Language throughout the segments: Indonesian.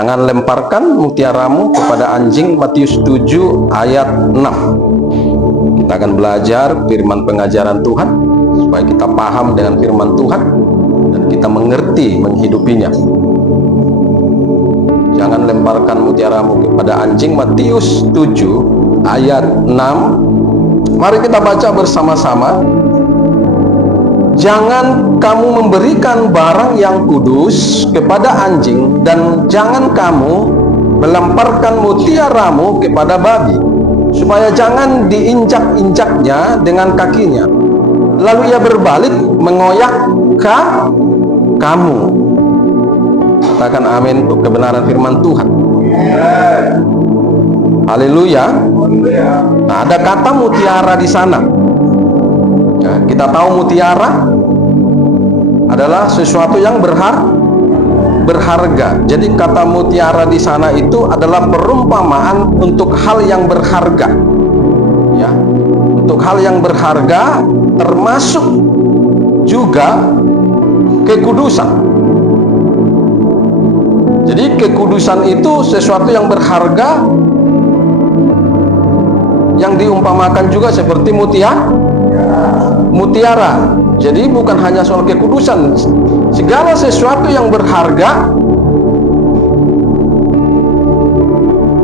Jangan lemparkan mutiaramu kepada anjing. Matius 7 ayat 6. Kita akan belajar firman pengajaran Tuhan supaya kita paham dengan firman Tuhan dan kita mengerti menghidupinya. Jangan lemparkan mutiaramu kepada anjing. Matius 7 ayat 6. Mari kita baca bersama-sama. Jangan kamu memberikan barang yang kudus kepada anjing, dan jangan kamu melemparkan mutiaramu kepada babi, supaya jangan diinjak-injaknya dengan kakinya, lalu ia berbalik mengoyak kamu. Katakan amin untuk kebenaran firman Tuhan. Haleluya. Nah, ada kata mutiara di sana. Ya, kita tahu mutiara adalah sesuatu yang berharga. Jadi kata mutiara di sana itu adalah perumpamaan untuk hal yang berharga. Ya, untuk hal yang berharga termasuk juga kekudusan. Jadi kekudusan itu sesuatu yang berharga yang diumpamakan juga seperti mutiara. Jadi bukan hanya soal kekudusan, segala sesuatu yang berharga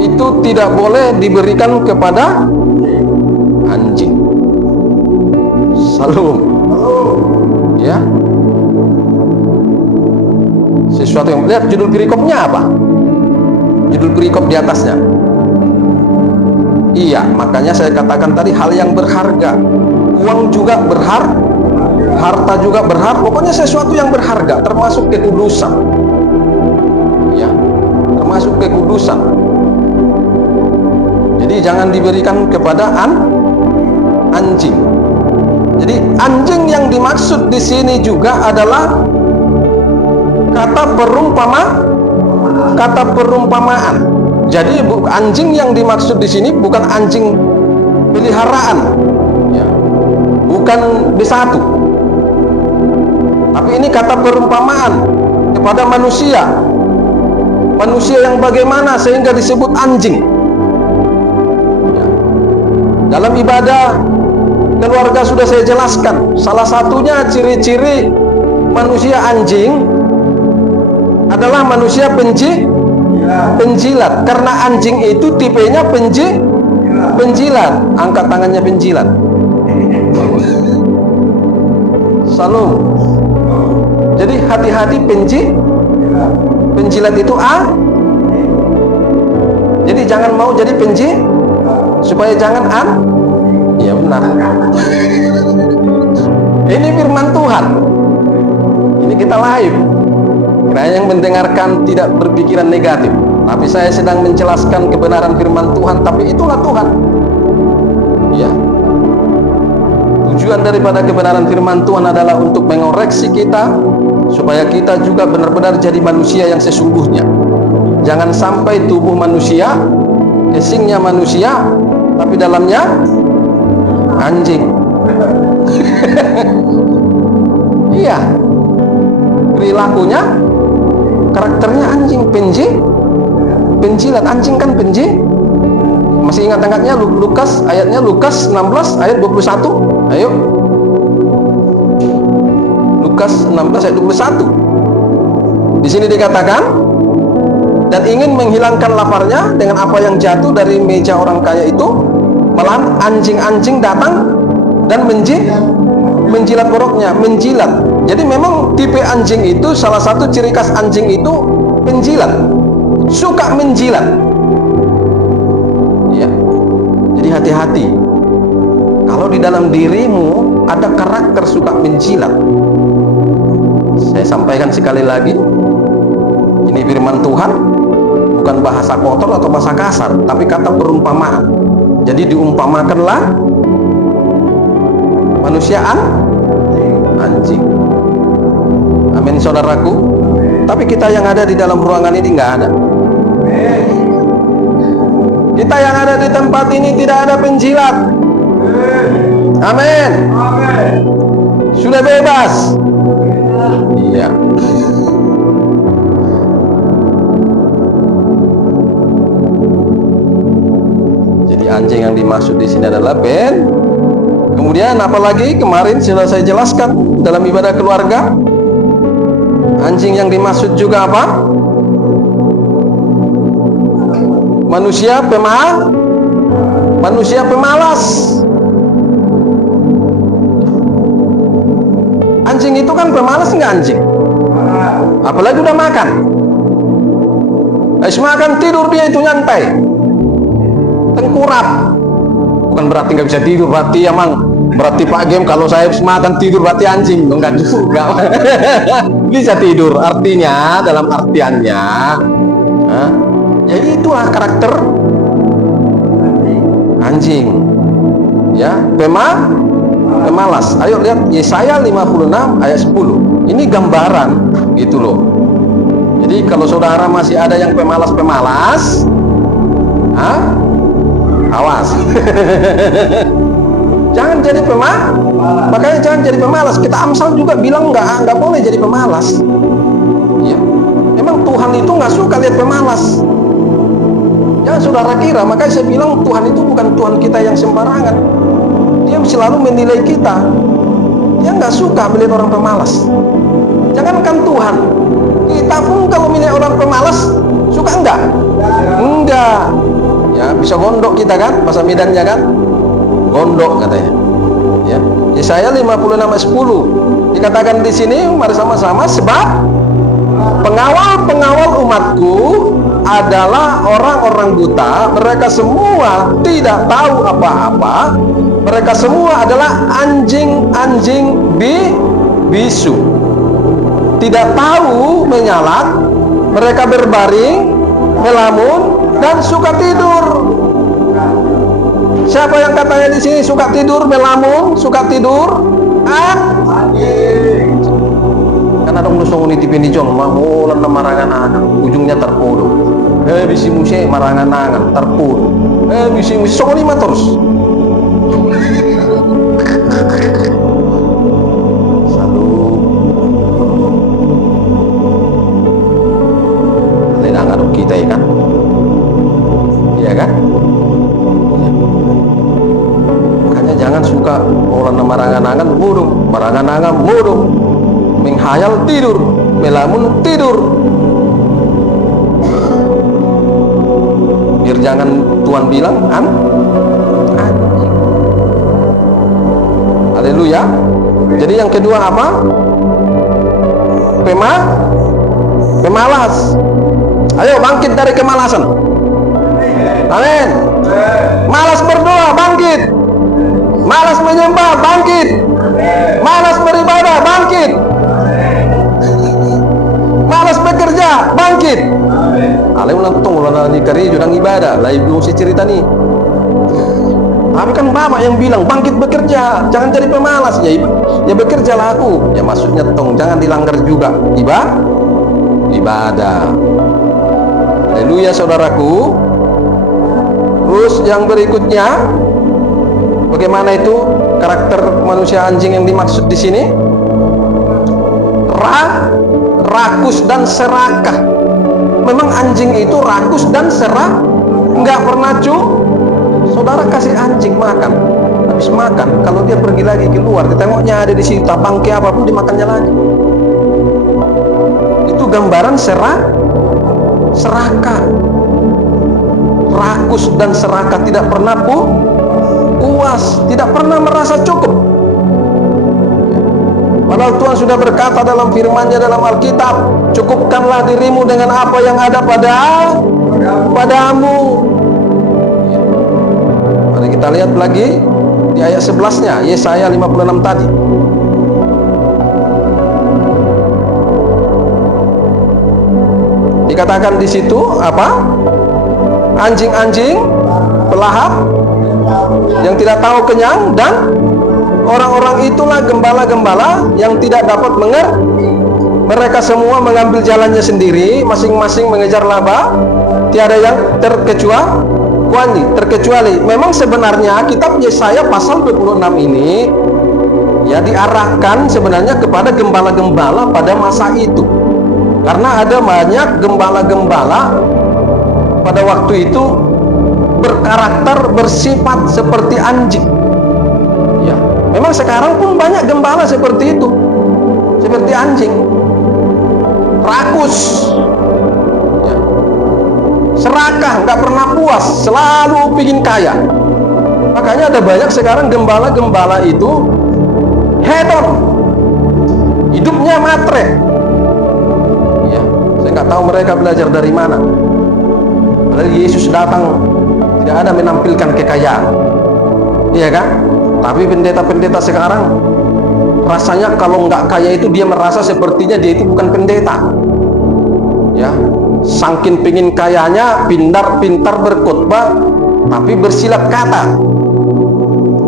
itu tidak boleh diberikan kepada anjing. Salam. Ya. Sesuatu yang, lihat judul perikopnya apa? Judul perikop di atasnya. Iya, makanya saya katakan tadi hal yang berharga. Uang juga berharga, harta juga berharga, pokoknya sesuatu yang berharga, termasuk kekudusan. Ya, termasuk kekudusan. Jadi jangan diberikan kepada anjing. Jadi anjing yang dimaksud di sini juga adalah kata perumpamaan. Jadi anjing yang dimaksud di sini bukan anjing peliharaan. Ya. Bukan B1, tapi ini kata perumpamaan kepada manusia yang bagaimana sehingga disebut anjing. Ya. Dalam ibadah keluarga sudah saya jelaskan, salah satunya ciri-ciri manusia anjing adalah manusia penjilat, karena anjing itu tipenya penjilat. Angkat tangannya penjilat. Salam. Jadi hati-hati penjilat itu jadi jangan mau jadi supaya jangan ya benar. Ini firman Tuhan. Ini kita live. Kiranya yang mendengarkan tidak berpikiran negatif, tapi saya sedang menjelaskan kebenaran firman Tuhan, tapi itulah Tuhan. Ya. Tujuan daripada kebenaran firman Tuhan adalah untuk mengoreksi kita supaya kita juga benar-benar jadi manusia yang sesungguhnya. Jangan sampai tubuh manusia, casingnya manusia, tapi dalamnya anjing. Iya, perilakunya, karakternya anjing, penjilat. Anjing kan masih ingat-ingatnya Lukas 16 ayat 21. Ayo, Lukas 16 ayat 21. Di sini dikatakan, dan ingin menghilangkan laparnya dengan apa yang jatuh dari meja orang kaya itu, malahan anjing-anjing datang dan menjilat boroknya. Menjilat. Jadi memang tipe anjing itu, salah satu ciri khas anjing itu penjilat, suka menjilat. Ya. Jadi hati-hati. Kalau di dalam dirimu ada karakter suka menjilat. Saya sampaikan sekali lagi, ini firman Tuhan, bukan bahasa kotor atau bahasa kasar, tapi kata perumpamaan. Jadi diumpamakanlah manusiaan anjing. Amin, saudaraku. Tapi kita yang ada di dalam ruangan ini nggak ada. Kita yang ada di tempat ini tidak ada penjilat. Amin. Sudah bebas. Iya. Anjing yang dimaksud di sini adalah Ben. Kemudian apalagi kemarin sudah saya jelaskan dalam ibadah keluarga, anjing yang dimaksud juga apa? Manusia pemalas. Anjing itu kan pemalas nggak anjing? Apalagi udah makan. Habis makan tidur dia itu nyantai, tengkurap. Bukan berarti nggak bisa tidur, berarti Pak Game kalau saya habis makan tidur berarti anjing. Enggak juga. Bisa tidur, artinya dalam artiannya, ya itulah karakter anjing. Ya, pemalas. Ayo lihat Yesaya 56 ayat 10. Ini gambaran gitu loh. Jadi kalau saudara masih ada yang pemalas-pemalas, awas. Jangan jadi makanya jangan jadi pemalas. Kita Amsal juga bilang nggak boleh jadi pemalas. Ya, memang Tuhan itu nggak suka lihat pemalas. Jangan saudara kira, makanya saya bilang Tuhan itu bukan Tuhan kita yang sembarangan. Dia selalu menilai kita. Dia nggak suka melihat orang pemalas. Jangankan Tuhan, kita pun kalau melihat orang pemalas suka enggak? Enggak. Ya, bisa gondok kita kan, bahasa Medannya kan, gondok katanya. Ya, Yesaya 56 ayat 10 dikatakan di sini, mari sama-sama, sebab pengawal umatku adalah orang-orang buta, mereka semua tidak tahu apa-apa, mereka semua adalah anjing-anjing bisu, tidak tahu menyalat, mereka berbaring, melamun, dan suka tidur. Siapa yang katanya di sini suka tidur, melamun, suka tidur? Anjing. Karena dong nusong ini tipe jong, mamulan na marangan anak, ujungnya terpuluh. Bisi musik marangan angan, terpuluh. Bisi musik song lima terus. Satu. Lenangan kita ikan. Iya kan? Makanya jangan suka orang marangan-angan burung, marangan-angan burung, menghayal tidur, melamun tidur. Biar jangan Tuhan bilang anjing. Haleluya. Jadi yang kedua apa? Pemalas. Ayo bangkit dari kemalasan. Amin. Malas berdoa, bangkit. Malas menyembah, bangkit. Malas beribadah, bangkit. Malas bekerja, bangkit. Ale ulang ni kari jurang ibadah, lah ibu si cerita nih. Tapi kan Bapak yang bilang bangkit bekerja, jangan jadi pemalas. Ya bekerjalah aku. Ya maksudnya jangan dilanggar juga ibadah. Haleluya saudaraku. Terus yang berikutnya, bagaimana itu karakter manusia anjing yang dimaksud di sini? Rakus dan serakah. Memang anjing itu rakus dan serakah, nggak pernah saudara kasih anjing makan, habis makan kalau dia pergi lagi keluar, ditengoknya ada di situ bangke apapun dimakannya lagi. Itu gambaran serakah. Rakus dan serakah, tidak pernah puas, tidak pernah merasa cukup. Padahal Tuhan sudah berkata dalam firman-Nya dalam Alkitab, cukupkanlah dirimu dengan apa yang ada padamu. Mari kita lihat lagi di ayat 11-nya, Yesaya 56 tadi. Dikatakan di situ apa? Anjing-anjing pelahap yang tidak tahu kenyang, dan orang-orang itulah gembala-gembala yang tidak dapat mengerti. Mereka semua mengambil jalannya sendiri, masing-masing mengejar laba, tiada yang terkecuali. Memang sebenarnya kitab Yesaya pasal 26 ini ya diarahkan sebenarnya kepada gembala-gembala pada masa itu. Karena ada banyak gembala-gembala pada waktu itu berkarakter, bersifat seperti anjing. Ya, memang sekarang pun banyak gembala seperti itu, seperti anjing, rakus, ya, serakah, nggak pernah puas, selalu ingin kaya. Makanya ada banyak sekarang gembala-gembala itu hedon, hidupnya matre. Ya, saya nggak tahu mereka belajar dari mana. Padahal Yesus datang tidak ada menampilkan kekayaan, iya kan? Tapi pendeta-pendeta sekarang rasanya kalau nggak kaya itu dia merasa sepertinya dia itu bukan pendeta. Ya, saking pingin kayanya, pintar berkhotbah, tapi bersilat kata.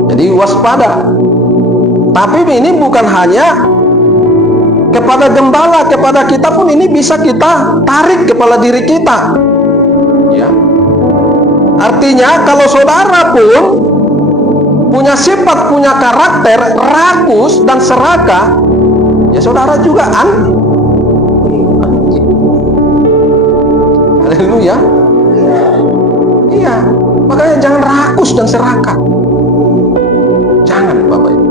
Jadi waspada. Tapi ini bukan hanya kepada gembala, kepada kita pun ini bisa kita tarik kepala diri kita. Ya. Artinya kalau saudara pun punya sifat, punya karakter rakus dan serakah, ya saudara juga haleluya. Iya, makanya jangan rakus dan serakah. Jangan, Bapak Ibu.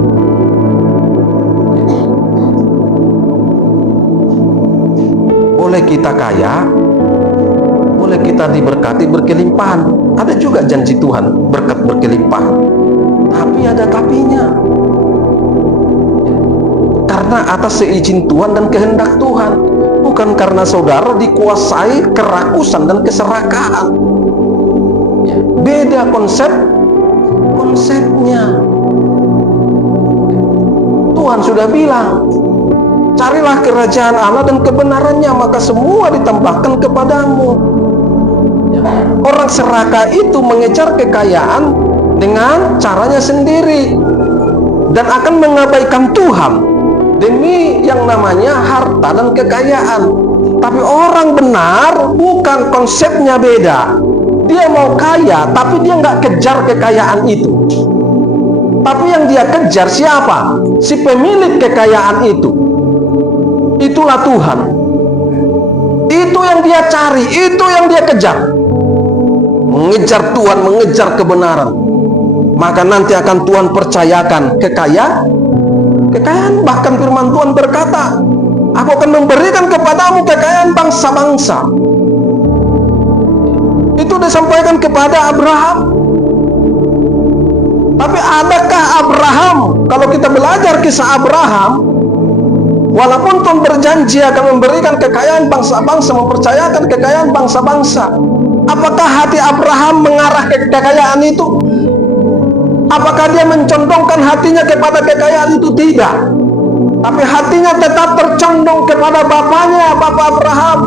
Boleh kita kaya, boleh kita diberkati berkelimpahan. Ada juga janji Tuhan berkat berkelimpahan. Tapi ada tapinya. Karena atas seizin Tuhan dan kehendak Tuhan, bukan karena saudara dikuasai kerakusan dan keserakahan. Ya, beda konsepnya. Tuhan sudah bilang, carilah kerajaan Allah dan kebenarannya, maka semua ditambahkan kepadamu. Ya, orang serakah itu mengejar kekayaan dengan caranya sendiri dan akan mengabaikan Tuhan demi yang namanya harta dan kekayaan. Tapi orang benar bukan, konsepnya beda. Dia mau kaya tapi dia nggak kejar kekayaan itu. Tapi yang dia kejar siapa? Si pemilik kekayaan itu. Itulah Tuhan. Itu yang dia cari, itu yang dia kejar. Mengejar Tuhan, mengejar kebenaran. Maka nanti akan Tuhan percayakan kekayaan. Bahkan firman Tuhan berkata, aku akan memberikan kepadamu kekayaan bangsa-bangsa. Itu disampaikan kepada Abraham. Tapi adakah Abraham, kalau kita belajar kisah Abraham, walaupun Tuhan berjanji akan memberikan kekayaan bangsa-bangsa, mempercayakan kekayaan bangsa-bangsa, apakah hati Abraham mengarah ke kekayaan itu? Apakah dia mencondongkan hatinya kepada kekayaan itu? Tidak. Tapi hatinya tetap tercondong kepada bapaknya, Bapak Abraham,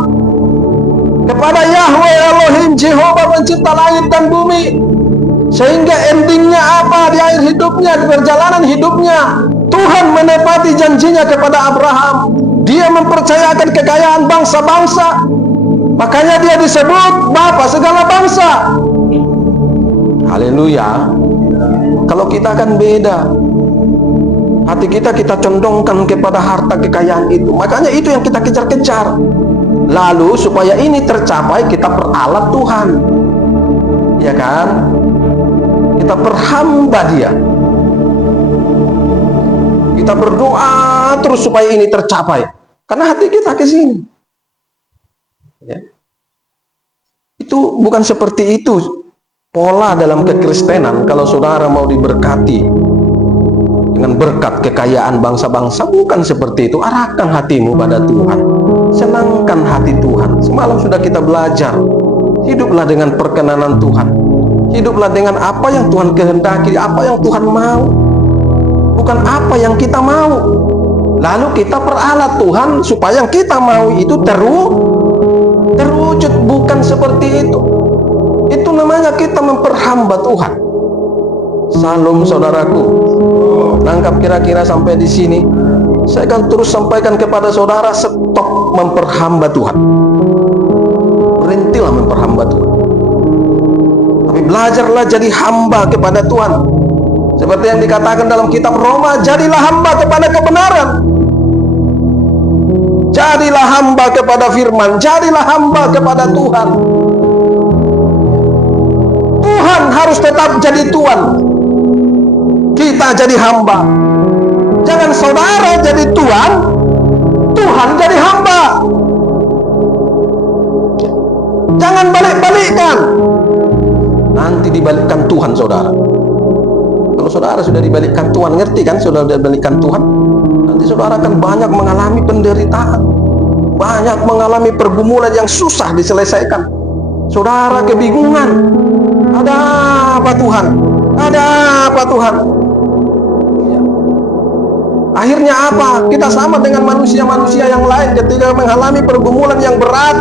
kepada Yahweh Elohim, Jehovah pencipta langit dan bumi. Sehingga endingnya apa? Di akhir hidupnya, di perjalanan hidupnya, Tuhan menepati janjinya kepada Abraham. Dia mempercayakan kekayaan bangsa-bangsa. Makanya dia disebut Bapa segala bangsa. Haleluya. Kalau kita kan beda. Hati kita condongkan kepada harta kekayaan itu. Makanya itu yang kita kejar-kejar. Lalu supaya ini tercapai, kita peralat Tuhan. Ya kan? Kita berhamba Dia. Kita berdoa terus supaya ini tercapai. Karena hati kita ke sini. Ya. Itu bukan seperti itu pola dalam kekristenan. Kalau saudara mau diberkati dengan berkat kekayaan bangsa-bangsa, bukan seperti itu. Arahkan hatimu pada Tuhan. Senangkan hati Tuhan. Semalam sudah kita belajar. Hiduplah dengan perkenanan Tuhan. Hiduplah dengan apa yang Tuhan kehendaki, apa yang Tuhan mau, bukan apa yang kita mau. Lalu kita peralat Tuhan supaya yang kita mau itu terwujud, bukan seperti itu. Itu namanya kita memperhamba Tuhan. Salam saudaraku. Nangkap kira-kira sampai di sini. Saya akan terus sampaikan kepada saudara, stop memperhamba Tuhan. Berhentilah memperhamba Tuhan. Tapi belajarlah jadi hamba kepada Tuhan. Seperti yang dikatakan dalam kitab Roma, jadilah hamba kepada kebenaran. Jadilah hamba kepada firman, jadilah hamba kepada Tuhan. Tuhan Tuhan harus tetap jadi Tuhan, kita jadi hamba. Jangan saudara jadi Tuhan, Tuhan jadi hamba. Jangan balik-balikkan. Nanti dibalikkan Tuhan, saudara. Kalau saudara sudah dibalikkan Tuhan, ngerti kan? Sudah dibalikkan Tuhan, nanti saudara akan banyak mengalami penderitaan, banyak mengalami pergumulan yang susah diselesaikan. Saudara kebingungan, ada apa Tuhan? Ada apa Tuhan? Ya. Akhirnya apa? Kita sama dengan manusia-manusia yang lain ketika mengalami pergumulan yang berat,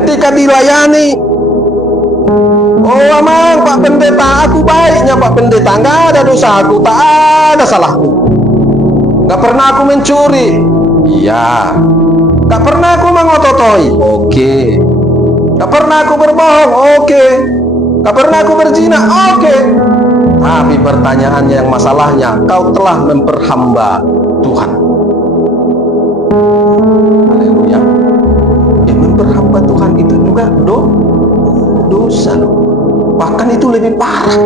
ketika dilayani. Oh amang Pak Pendeta, aku baiknya Pak Pendeta, nggak ada dosa aku, tak ada salahku, nggak pernah aku mencuri, iya, nggak pernah aku mengototoi, oke, nggak pernah aku berbohong, oke, nggak pernah aku berzina, oke. Tapi pertanyaannya, yang masalahnya, kau telah memperhamba Tuhan. Haleluya. Ya, memperhamba Tuhan itu juga dosa loh. Bahkan itu lebih parah.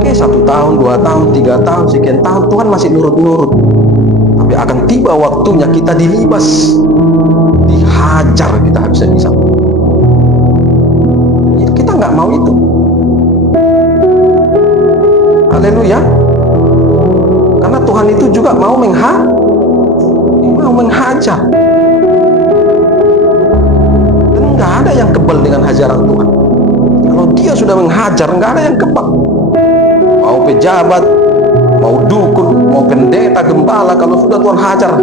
Oke, 1 tahun, 2 tahun, 3 tahun, sekian tahun Tuhan masih nurut-nurut. Tapi akan tiba waktunya kita dilibas, dihajar kita habis-habisan. Kita nggak mau itu. Haleluya. Karena Tuhan itu juga mau menghajar. Dan nggak ada yang kebal dengan hajaran Tuhan. Kalau Dia sudah menghajar, nggak ada yang kebal. Mau pejabat, mau dukun, mau pendeta, gembala, kalau sudah Tuhan hajar,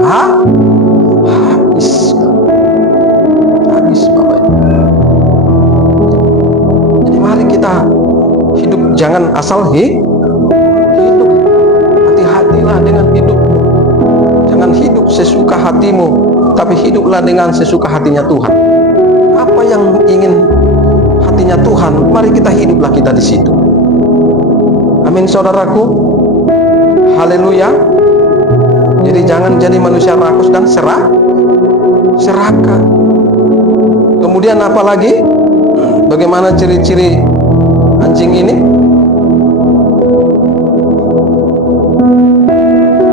habis Bapak Ibu. Jadi mari kita hidup, jangan asal hidup. Hati-hatilah dengan hidupmu. Jangan hidup sesuka hatimu, tapi hiduplah dengan sesuka hatinya Tuhan. Apa yang ingin hatinya Tuhan, mari kita hiduplah kita di situ. Amin, saudaraku. Haleluya. Jadi jangan jadi manusia rakus dan serakah. Kemudian apa lagi? Bagaimana ciri-ciri anjing ini?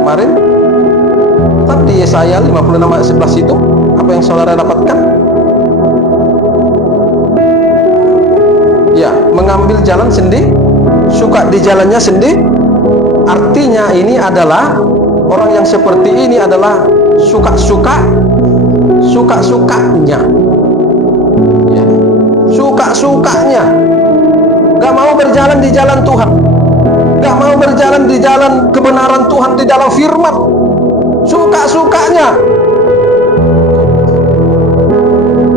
Kemarin tetap di Yesaya 56 ayat 11 itu, apa yang saudara dapatkan? Ya, mengambil jalan sendiri, suka di jalannya sendiri. Artinya ini adalah orang yang seperti ini adalah suka-sukanya, ya, suka-sukanya, gak mau berjalan di jalan Tuhan, gak mau berjalan di jalan kebenaran Tuhan, di dalam firman, suka-sukanya.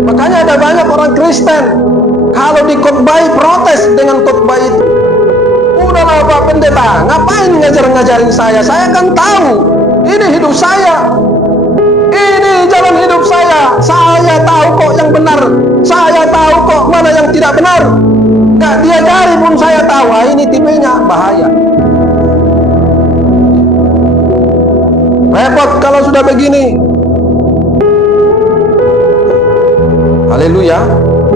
Makanya ada banyak orang Kristen kalau dikhotbahi protes dengan khotbah itu. Udahlah Pak Pendeta, ngapain ngajarin saya? Saya kan tahu, ini hidup saya, ini jalan hidup saya. Saya tahu kok yang benar, saya tahu kok mana yang tidak benar. Nggak diajari pun saya tahu. Ini tipenya bahaya. Repot kalau sudah begini. Haleluya,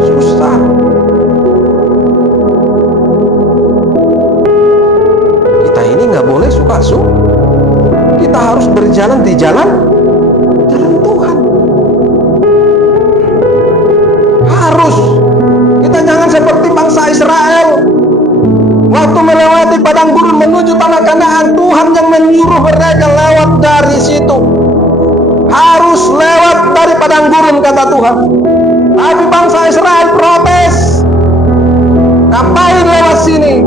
susah. Kita ini nggak boleh suka-suka. Kita harus berjalan di jalan Tuhan. Harus. Kita jangan seperti bangsa Israel. Waktu melewati padang gurun menuju tanah Kanaan, Tuhan yang menyuruh mereka lewat dari situ. Harus lewat dari padang gurun, kata Tuhan. Tapi bangsa Israel protes. Ngapain lewat sini?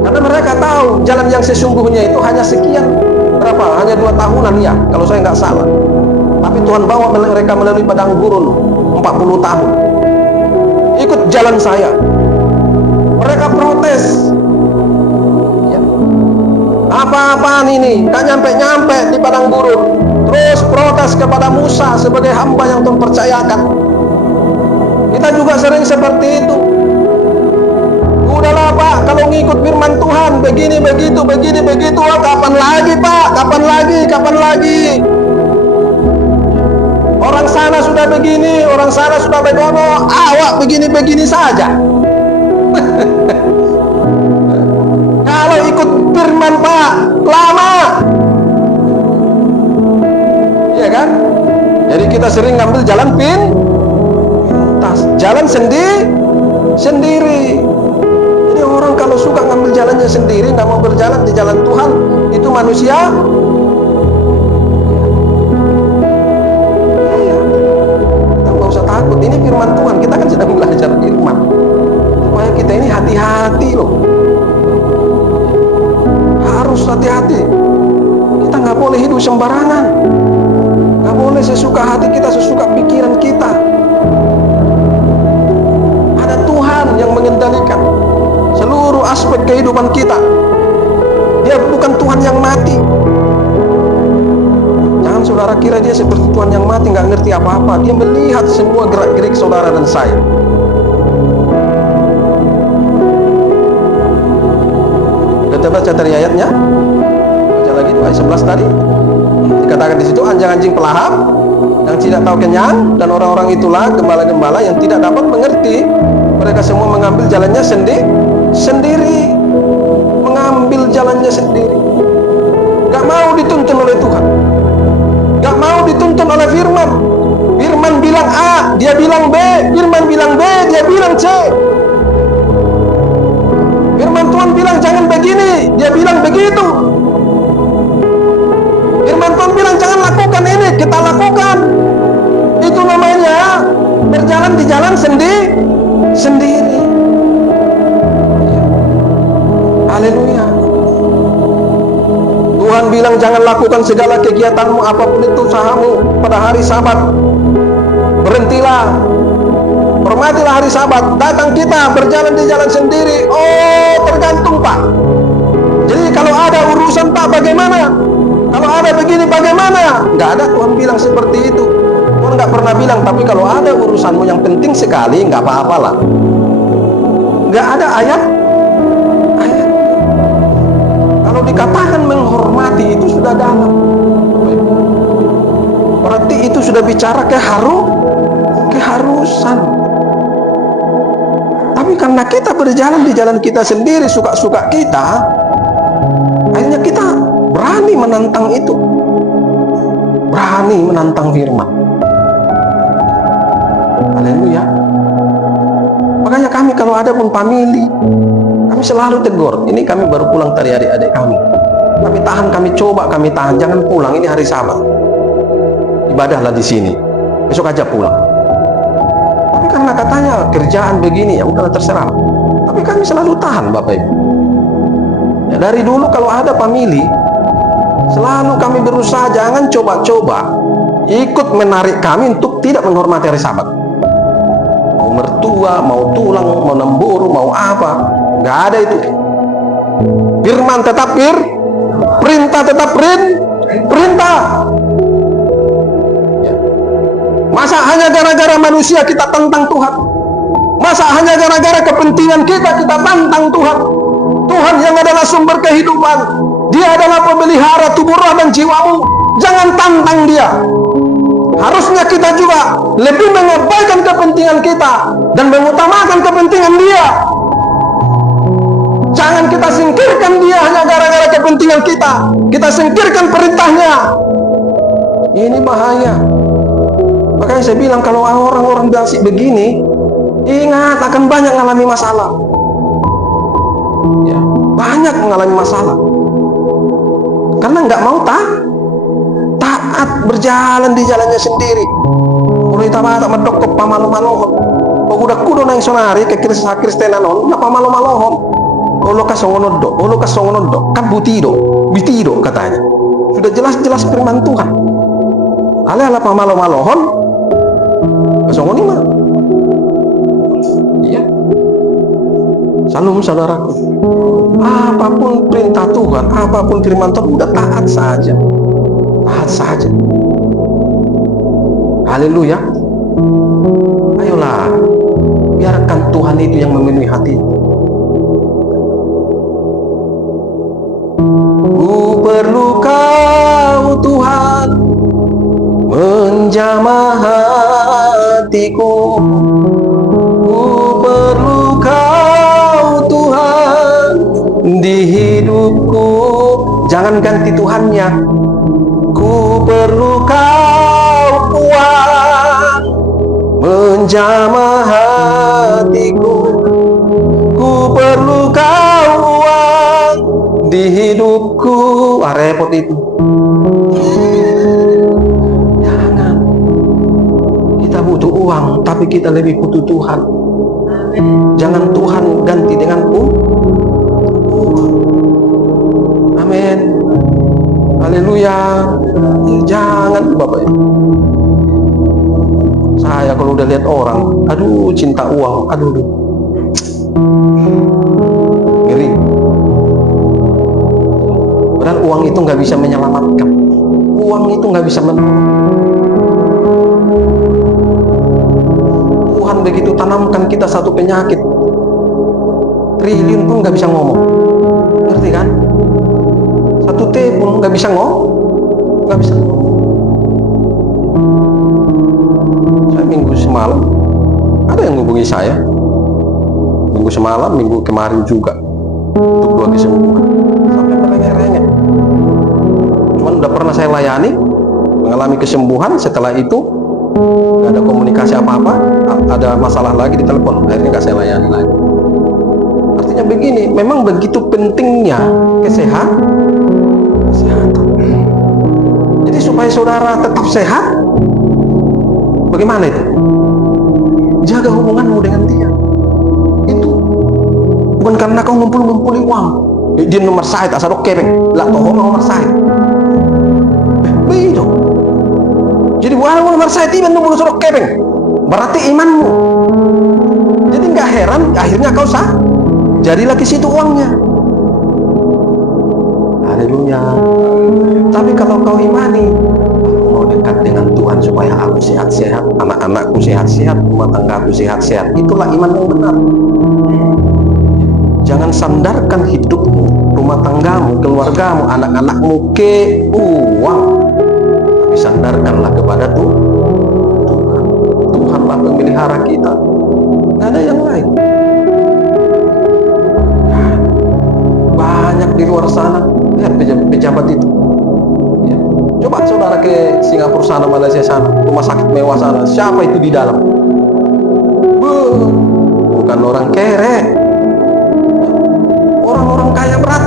Karena mereka tahu jalan yang sesungguhnya itu hanya sekian, berapa? Hanya 2 tahunan ya, kalau saya nggak salah. Tapi Tuhan bawa mereka melalui padang gurun 40 tahun. Ikut jalan saya. Mereka protes. Ya. Apa-apaan ini? Gak nyampe-nyampe di padang gurun. Terus protes kepada Musa sebagai hamba yang Tuhan percayakan. Kita juga sering seperti itu. Udahlah Pak, kalau ngikut firman Tuhan begini begitu, begini begitu. Kapan lagi Pak? Kapan lagi? Orang sana sudah begini, orang sana sudah begono, awak begini-begini saja. Kalau ikut firman Pak, lama. Iya kan? Jadi kita sering ngambil jalan pintas, jalan sendiri. Jadi orang kalau suka ngambil jalannya sendiri, nggak mau berjalan di jalan Tuhan, itu manusia. Kita nggak usah takut. Ini firman Tuhan. Kita kan sedang belajar firman. Supaya kita ini hati-hati loh. Harus hati-hati. Kita nggak boleh hidup sembarangan. Nggak boleh sesuka hati kita, sesuka pikiran kita. Ada Tuhan yang mengendalikan seluruh aspek kehidupan kita. Dia bukan Tuhan yang mati. Jangan saudara kira dia seperti Tuhan yang mati, nggak ngerti apa-apa. Dia melihat semua gerak-gerik saudara dan saya. Kita baca dari ayatnya. Baca lagi ayat 11 tadi. Dikatakan di situ, anjing-anjing pelahap yang tidak tahu kenyang, dan orang-orang itulah gembala-gembala yang tidak dapat mengerti. Mereka semua mengambil jalannya sendiri, mengambil jalannya sendiri. Gak mau dituntun oleh Tuhan, gak mau dituntun oleh firman. Firman bilang A, dia bilang B. Firman bilang B, dia bilang C. Firman Tuhan bilang jangan begini, dia bilang begitu. Firman Tuhan bilang jangan lakukan ini, kita lakukan. Itu namanya berjalan di jalan sendiri. Haleluya. Tuhan bilang jangan lakukan segala kegiatanmu, apapun itu usahamu pada hari Sabat. Berhentilah, hormatilah hari Sabat. Datang kita berjalan di jalan sendiri. Oh, tergantung Pak. Jadi kalau ada urusan Pak bagaimana? Kalau ada begini bagaimana? Nggak ada Tuhan bilang seperti itu. Tuhan nggak pernah bilang, tapi kalau ada urusanmu yang penting sekali, nggak apa-apalah. Nggak ada ayat. Kalau dikatakan menghormati itu sudah dalam. Berarti itu sudah bicara keharusan. Tapi karena kita berjalan di jalan kita sendiri, suka-suka kita, akhirnya kita berani menantang itu, berani menantang firman. Haleluya. Makanya kami kalau ada pun family, kami selalu tegur. Ini kami baru pulang dari adik-adik kami. Kami tahan, kami coba, kami tahan. Jangan pulang, ini hari Sabat. Ibadahlah di sini. Besok aja pulang. Tapi karena katanya kerjaan begini, ya udahlah terserah. Tapi kami selalu tahan, Bapak Ibu. Ya, dari dulu kalau ada family, selalu kami berusaha jangan coba-coba ikut menarik kami untuk tidak menghormati hari Sabat. Mau mertua, mau tulang, mau nemburu, mau apa, nggak ada itu. Firman tetap perintah tetap perintah. Ya. Masa hanya gara-gara manusia kita tantang Tuhan? Masa hanya gara-gara kepentingan kita tantang Tuhan? Tuhan yang adalah sumber kehidupan, Dia adalah pemelihara tubuh, roh, dan jiwamu. Jangan tantang Dia. Harusnya kita juga lebih mengabaikan kepentingan kita dan mengutamakan kepentingan Dia. Jangan kita singkirkan Dia hanya gara-gara kepentingan kita. Kita singkirkan perintahnya. Ini bahaya. Makanya saya bilang kalau orang-orang biasa begini, ingat akan banyak mengalami masalah. Ya, banyak mengalami masalah. Karena nggak mau taat berjalan di jalannya sendiri. Kalau kita tak medok ke pamalu-malohon, udah kudo nang sonari ke Kristenan on, napa malu-malohon. Olo kasongonodo, kan bitido katanya. Sudah jelas-jelas firman Tuhan. Ala pamalu-malohon, kasongoni mah. Iya. Salam saudaraku. Apapun perintah Tuhan, apapun firman Tuhan, udah taat saja. Taat saja. Haleluya. Ayolah, biarkan Tuhan itu yang memenuhi hati. Ku perlu Kau Tuhan menjamah Ku perlu Kau Tuhan di hidupku. Jangan ganti Tuhannya. Ku perlu Kau uang menjamah hatiku. Ku perlu Kau uang di hidupku. Repot itu. Jangan. Kita butuh uang, tapi kita lebih butuh Tuhan. Jangan Tuhan ganti dengan uang. Amin. Haleluya. Jangan Bapak Ibu. Saya kalau udah lihat orang, aduh cinta uang, aduh. Ngeri. Padahal uang itu nggak bisa menyelamatkan. Uang itu nggak bisa menolong. Tuhan begitu tanamkan kita satu penyakit. Triliun pun nggak bisa ngomong. Ngerti kan? Satu T pun nggak bisa ngomong. Nggak bisa ngomong. Saya minggu semalam ada yang hubungi saya. Minggu semalam, minggu kemarin juga untuk 2 kesembuhan. Sampai merengek-rengek. Cuman udah pernah saya layani, mengalami kesembuhan. Setelah itu nggak ada komunikasi apa-apa, ada masalah lagi di telepon, akhirnya nggak saya layani lagi. Artinya begini, memang begitu pentingnya kesehatan. Jadi supaya saudara tetap sehat, bagaimana itu? Jaga hubunganmu dengan dia. Itu bukan karena kau ngumpuli uang. Dia nomor sahid, asal kebeng. Lah toh nomor sahid. Begitu. Jadi bukan nomor sahid iman nomor sorok kebeng. Berarti imanmu. Jadi nggak heran akhirnya kau sah. Jadilah ke situ uangnya. Haleluya. Tapi kalau kau imani, aku mau dekat dengan Tuhan supaya aku sehat-sehat, anak-anakku sehat-sehat, rumah tanggaku sehat-sehat. Itulah iman yang benar. Jangan sandarkan hidupmu, rumah tanggamu, keluargamu, anak-anakmu ke uang. Tapi sandarkanlah kepada Tuhan. Tuhanlah pemelihara kita. Nggak ada yang lain. Banyak di luar sana. Lihat pejabat itu. Ya. Coba saudara ke Singapura sana, Malaysia sana, rumah sakit mewah sana. Siapa itu di dalam? Bukan orang kere. Orang-orang kaya berat.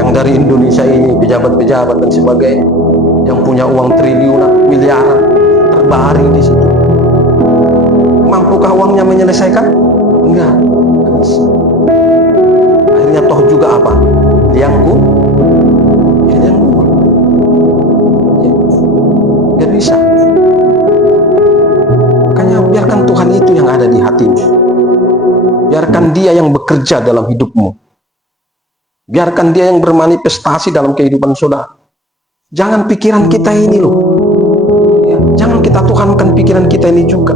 Yang dari Indonesia ini, pejabat-pejabat dan sebagainya. Yang punya uang triliunan, miliaran. Terbaring di situ. Mampukah uangnya menyelesaikan? Enggak. Akhirnya toh juga apa? Liangku, ya bisa. Makanya biarkan Tuhan itu yang ada di hatimu. Biarkan Dia yang bekerja dalam hidupmu. Biarkan Dia yang bermanifestasi dalam kehidupan saudara. Jangan pikiran kita ini loh. Ya, jangan kita tuhankan pikiran kita ini juga.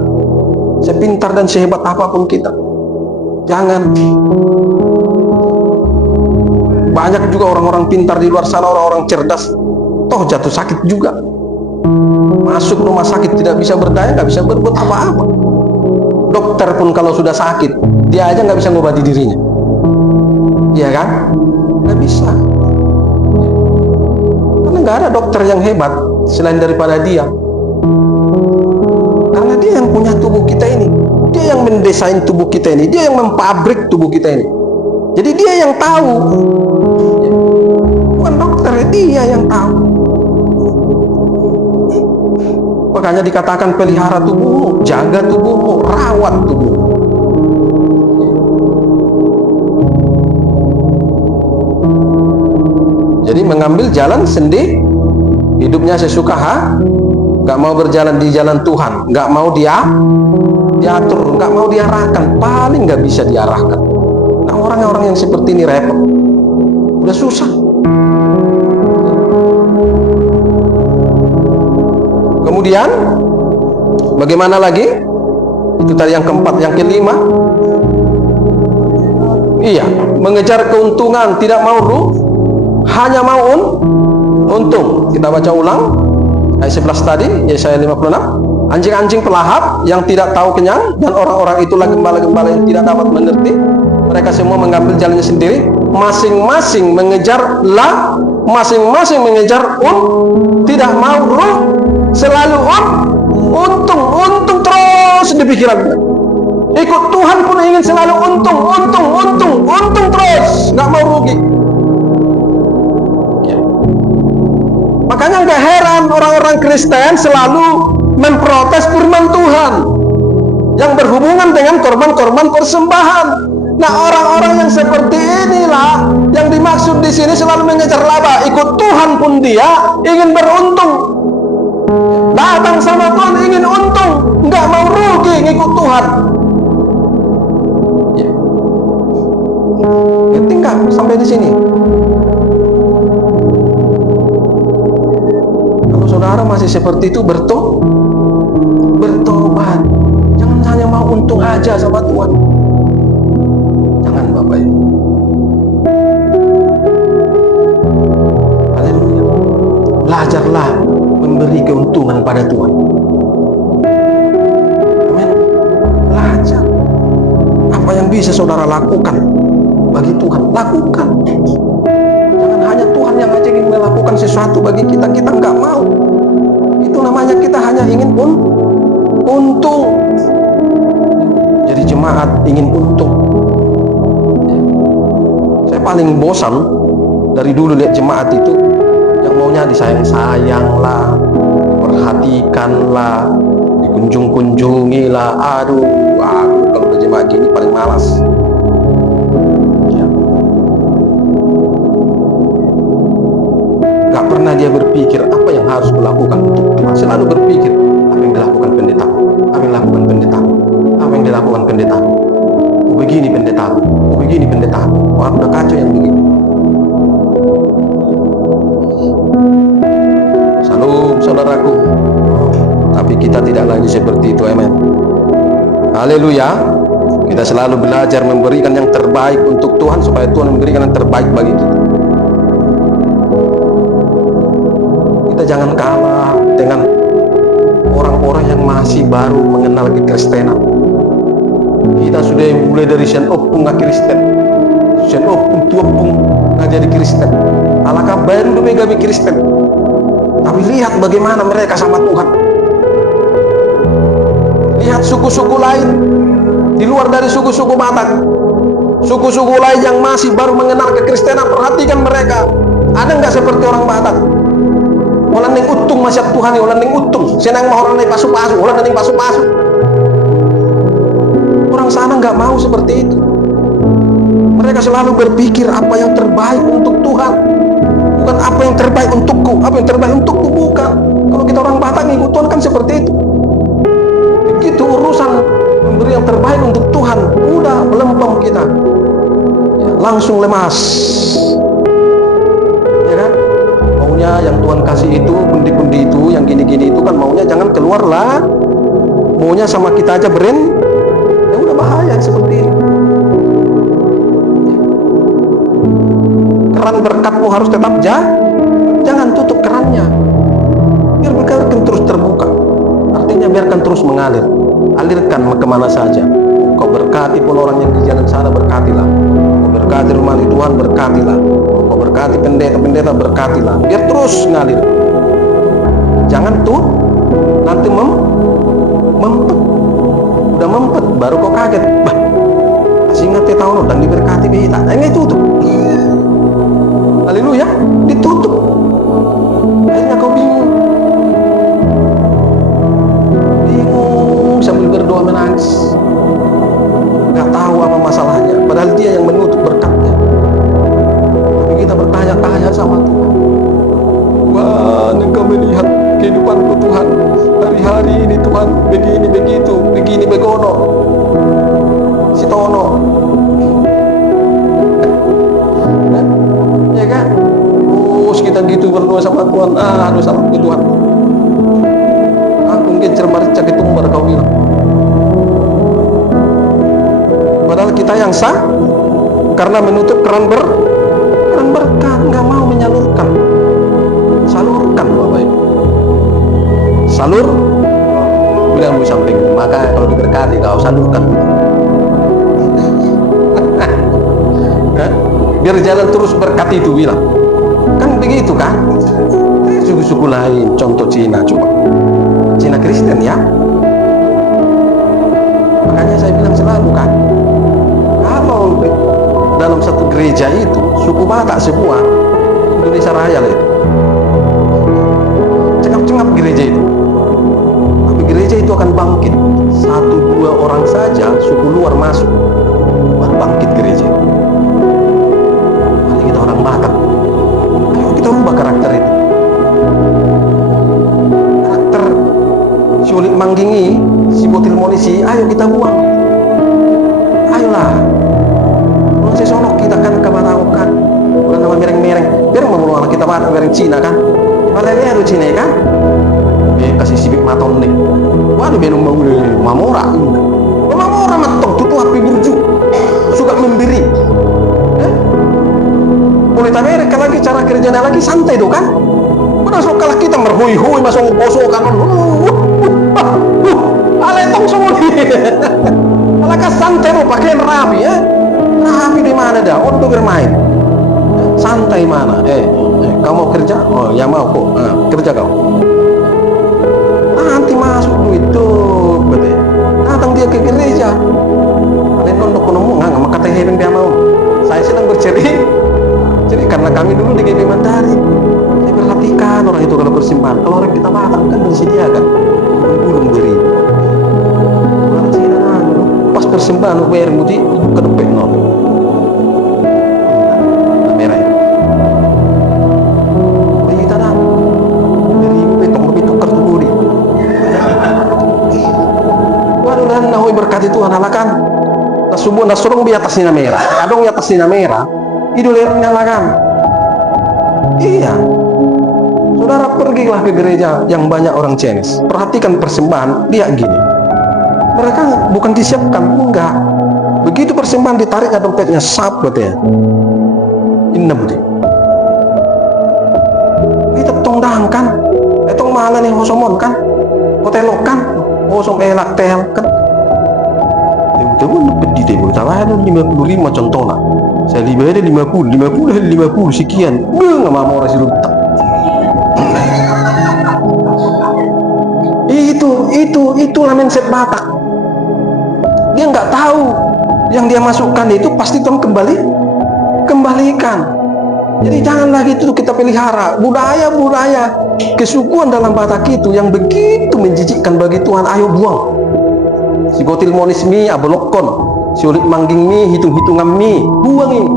Sepintar dan sehebat apapun kita, jangan. Banyak juga orang-orang pintar di luar sana, orang-orang cerdas, toh jatuh sakit juga. Masuk rumah sakit tidak bisa berdaya, nggak bisa berbuat apa-apa. Dokter pun kalau sudah sakit, dia aja nggak bisa ngobati dirinya. Iya kan? Nggak bisa. Karena nggak ada dokter yang hebat selain daripada dia. Karena dia yang punya tubuh kita ini. Dia yang mendesain tubuh kita ini. Dia yang mempabrik tubuh kita ini. Jadi dia yang tahu. Bukan dokter, dia yang tahu. Makanya dikatakan pelihara tubuhmu, jaga tubuhmu, rawat tubuhmu. Jadi mengambil jalan sendiri, hidupnya sesuka nggak mau berjalan di jalan Tuhan, nggak mau diatur, nggak mau diarahkan, paling nggak bisa diarahkan. Nah, orang-orang yang seperti ini repot, udah susah. Kemudian bagaimana lagi? Itu tadi yang keempat. Yang kelima, iya, mengejar keuntungan, tidak mau hanya mau untung. Kita baca ulang ayat 11 tadi, Yesaya 56. Anjing-anjing pelahap yang tidak tahu kenyang, dan orang-orang itulah gembala-gembala yang tidak dapat mengerti. Mereka semua mengambil jalannya sendiri, masing-masing mengejar tidak mau ruh, selalu untung terus di pikiran. Ikut Tuhan pun ingin selalu untung terus, nggak mau rugi. Ya. Makanya nggak heran orang-orang Kristen selalu memprotes firman Tuhan yang berhubungan dengan korban-korban persembahan. Nah, orang-orang yang seperti inilah yang dimaksud di sini selalu mengejar laba. Ikut Tuhan pun dia ingin beruntung. Datang sama Tuhan ingin untung, nggak mau rugi ngikut Tuhan. Ya. Ngerti nggak sampai di sini? Kalau saudara masih seperti itu, bertobat. Jangan hanya mau untung aja sama Tuhan. Jangan, Bapak Ibu. Haleluya. Belajarlah memberi keuntungan pada Tuhan. Amin. Belajar. Apa yang bisa saudara lakukan bagi Tuhan, lakukan. Jangan hanya Tuhan yang aja ingin melakukan sesuatu bagi kita, kita nggak mau. Itu namanya kita hanya ingin untung. Jadi jemaat ingin untung. Saya paling bosan dari dulu lihat jemaat itu yang maunya disayang-sayang lah, diperhatikan lah, dikunjung-kunjungi lah. Aduh, kalau udah jemaat gini paling malas. Ya. Gak pernah dia berpikir apa yang harus kulakukan untuk Tuhan. Selalu berpikir apa yang dilakukan pendeta, apa yang dilakukan pendeta, apa yang dilakukan pendeta. Begini pendeta, begini pendeta. Wah, udah kacau yang begini. Salam saudaraku. Tapi kita tidak lagi seperti itu, amin. Haleluya. Kita selalu belajar memberikan yang terbaik untuk Tuhan, supaya Tuhan memberikan yang terbaik bagi kita. Kita jangan kalah dengan orang-orang yang masih baru mengenal kekristenan. Kita sudah mulai dari sen opung nggak Kristen, sen opung tuopung nggak jadi Kristen. Alangkah baru begawi Kristen. Tapi lihat bagaimana mereka sama Tuhan. Lihat suku-suku lain di luar dari suku-suku Batak, suku-suku lain yang masih baru mengenal kekristenan. Perhatikan mereka. Ada nggak seperti orang Batak? Orang yang utung masyarakat Tuhan, orang yang utung. Senang mau orang yang pasu-pasu, orang yang pasu-pasu. Orang sana nggak mau seperti itu. Mereka selalu berpikir apa yang terbaik untuk Tuhan, bukan apa yang terbaik untukku. Apa yang terbaik untukku bukan. Kalau kita orang Batak ngikut Tuhan kan seperti itu. Begitu urusan memberi yang terbaik untuk Tuhan, udah melempem kita, ya, langsung lemas. Ya kan? Maunya yang Tuhan kasih itu, pundi-pundi itu, yang gini-gini itu kan maunya jangan keluar lah. Maunya sama kita aja beren. Ya udah bahaya seperti ini. Keran berkatmu harus tetap jangan tutup kerannya. Biarkan terus terbuka. Artinya biarkan terus mengalir. Alirkan kemana saja. Kau berkati pun orang yang di jalan sana, berkatilah. Kau berkati rumah Tuhan, berkatilah. Kau berkati pendeta-pendeta, berkatilah. Biar terus ngalir. Jangan tuh nanti mempet. Udah mempet baru kau kaget. Bah, sehingga te tahu dan diberkati kita. Ini tutup. Haleluya, ditutup. Akhirnya kau bingung sambil berdoa menangis, nggak tahu apa masalahnya. Padahal Dia yang menutup berkatnya. Tapi kita bertanya-tanya sama Tuhan. Wah, Engkau melihat kehidupanku Tuhan. Hari-hari ini Tuhan begini begitu, begini begono, si tono. Ya kan? Terus kita gitu berdoa sama Tuhan. Aduh salah ke Tuhan. Aku mungkin cermarica ketumbar kau bilang. Padahal kita yang sah karena menutup keran berkat, nggak mau menyalurkan. Salurkan Bapak Ibu. bilang di samping, maka kalau diberkati kau salurkan. Biar jalan terus berkat itu bilang. Kan begitu kan? Suku-suku lain, contoh Cina coba. Cina Kristen ya. Makanya saya bilang selalu kan, kalau dalam satu gereja itu suku Batak semua, Indonesia Raya lah itu. Cengap-cengap gereja itu. Tapi gereja itu akan bangkit. 1-2 orang saja suku luar masuk, bangkit gereja itu. Kalau kita orang Batak, ayo kita rubah karakter itu. Karakter si Ulit Manggingi, si Botil Monisi, ayo kita buang. Ayolah. Saya sonok kita kan kabarau kan. Bukan nama mereng-mereng. Biar mau anak kita Batak mereng Cina kan. Palanya ada Cina kan. Kasih sibik maton nih. Waduh benung mau mamora. Mamora matok tutu api burju. Suka memberi. Boleh Amerika lagi cara kerjanya lagi santai tuh kan. Udah sok kalah kita merhui-hui masuk kosong kan. Aletong semua. Alakah santai mau pakaian rapi ya. Rapi di mana dah? Untuk bermain. Santai mana? Kau mau kerja? Oh, ya mau kok. Kerja kau. Nanti masuk duit tuh, betul. Datang dia ke gereja. Kalian nondok nemu nggak maka teh yang dia mau. Saya sedang bercerita. Jadi karena kami dulu di GP Mandari, saya perhatikan orang itu kalau bersimpan. Kalau orang kita Batak kan disediakan, belum beri. Orang Cina pas persembahan bayar muti ke depan nol. Merah. Kita dah dari betok lebih tukar tuh budi. Waduh lah, nahui berkati Tuhan alakan. Nasubuh nasurung di atas nina merah. Adong di atas nina merah. Idoler nyalakan. Iya. Saudara pergilah ke gereja yang banyak orang Chinese. Perhatikan persembahan, lihat gini. Mereka bukan disiapkan, enggak. Begitu persembahan ditarik ke dompetnya, sap katanya. Inna budi. Kita tongdang kan. Etong mahala nih hosomon kan. Hotelok kan. Hosom elak tel kan. Teman-teman pedih deh. Tawaran 55 contohnya. Saya libah ada 50 sekian. Nggak mau orang silutak. Itulah mindset Batak. Dia nggak tahu yang dia masukkan itu pasti Tuhan kembalikan. Jadi jangan lagi itu kita pelihara budaya kesukuan dalam Batak itu yang begitu menjijikkan bagi Tuhan. Ayo buang. Si Botil Monis mi abolokon, si Ulit Mangging mi hitung-hitungan mi buang ini.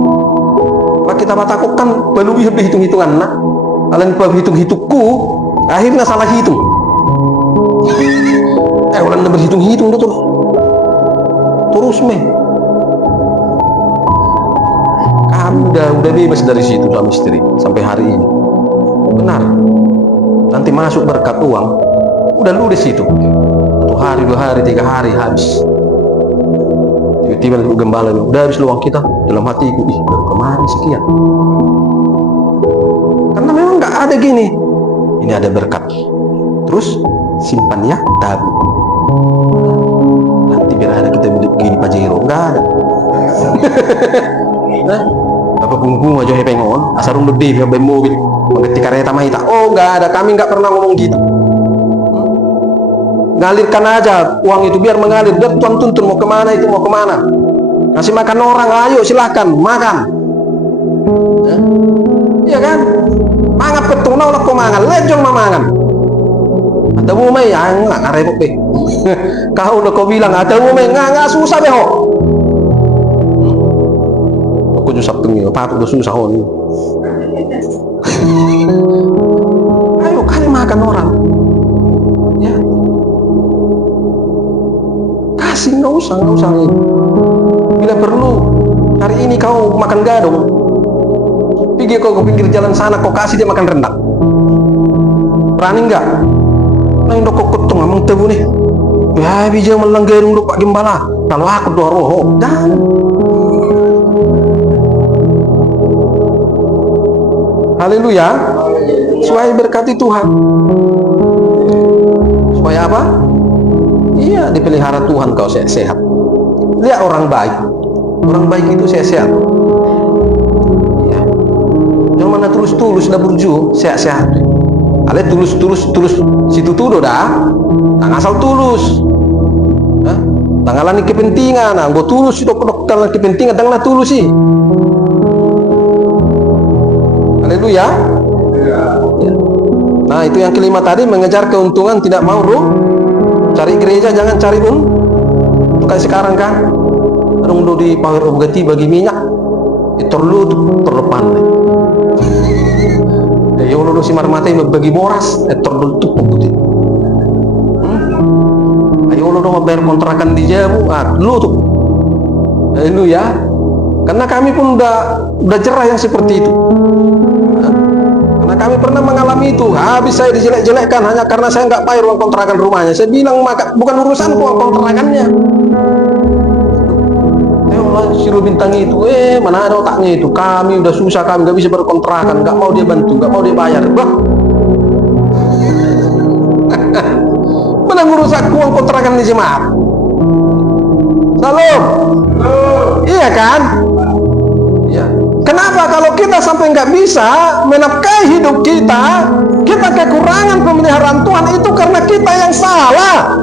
Kalau kita Batak kan belum hitung-hitungan nak. Kalian hitung-hitungku akhirnya salah hitung. Orang udah berhitung-hitung tuh terus men. Kami udah bebas dari situ suami istri sampai hari ini. Benar. Nanti masuk berkat uang udah ludes itu. 1 hari, 2 hari, 3 hari habis. Tiba-tiba gembala udah habis uang kita. Dalam hatiku baru kemarin sekian. Karena memang nggak ada gini. Ini ada berkat. Terus simpan ya, tabung. Nanti biar ada kita beli gini Pajero, nggak ada. Apa punggung aja pengon, asarung lebih biar mobil, mengerti kereta mahita. Oh nggak ada, kami nggak pernah ngomong gitu. Ngalirkan aja uang itu biar mengalir, biar Tuhan tuntun mau kemana itu mau kemana. Ngasih makan orang, ayo silahkan makan. Iya kan? Mangap petung nolak kau mangan, lejong mamangan. Ada bumai ya nggak ngarepok be. Kau udah kau bilang ada bumai nggak susah be ho. Aku juga sabtu apa udah susah ho nih. Ayo kali makan orang. Ya. Kasih nggak usah nih. Bila perlu hari ini kau makan gadong. Pergi kau ke pinggir jalan sana kau kasih dia makan rendang. Berani nggak? Nah, indok kok ketong amang tebu nih. Ya, bija melanggar indok Pak Gembala. Kalau aku doa roh, dan haleluya. Supaya berkati Tuhan. Supaya apa? Iya, dipelihara Tuhan kau sehat. Lihat orang baik. Orang baik itu sehat. Ya. Yang mana tulus-tulus dah burju, sehat-sehat. Ale tulus situ tudo dah. Tang asal tulus. Hah? Tangalani kepentingan, nah, gua tulus itu kalau kepentingan tanglah tulus sih. Haleluya. Ya. Nah, itu yang kelima tadi, mengejar keuntungan, tidak mau cari gereja, jangan cari itu kayak sekarang kan. Orang udah di power of gati bagi minyak. Perlu pandai. Ya Allah si marmate bagi boras, terlalu tuh putih. Ayo Allah dong bayar kontrakan di Jabu, lu tuh. Lu ya. Karena kami pun udah jerah yang seperti itu. Karena kami pernah mengalami itu. Habis saya dijelek-jelekkan hanya karena saya nggak bayar uang kontrakan rumahnya. Saya bilang bukan urusan uang kontrakannya. Siru bintang itu, mana ada otaknya itu. Kami udah susah, kami nggak bisa berkontrakan, nggak mau dia bantu, nggak mau dia bayar. Bah, mana ngurusak uang kontrakan di jemaat? Salam. Iya kan? Ya. Kenapa kalau kita sampai nggak bisa menafkahi hidup kita, kita kekurangan pemeliharaan Tuhan itu karena kita yang salah.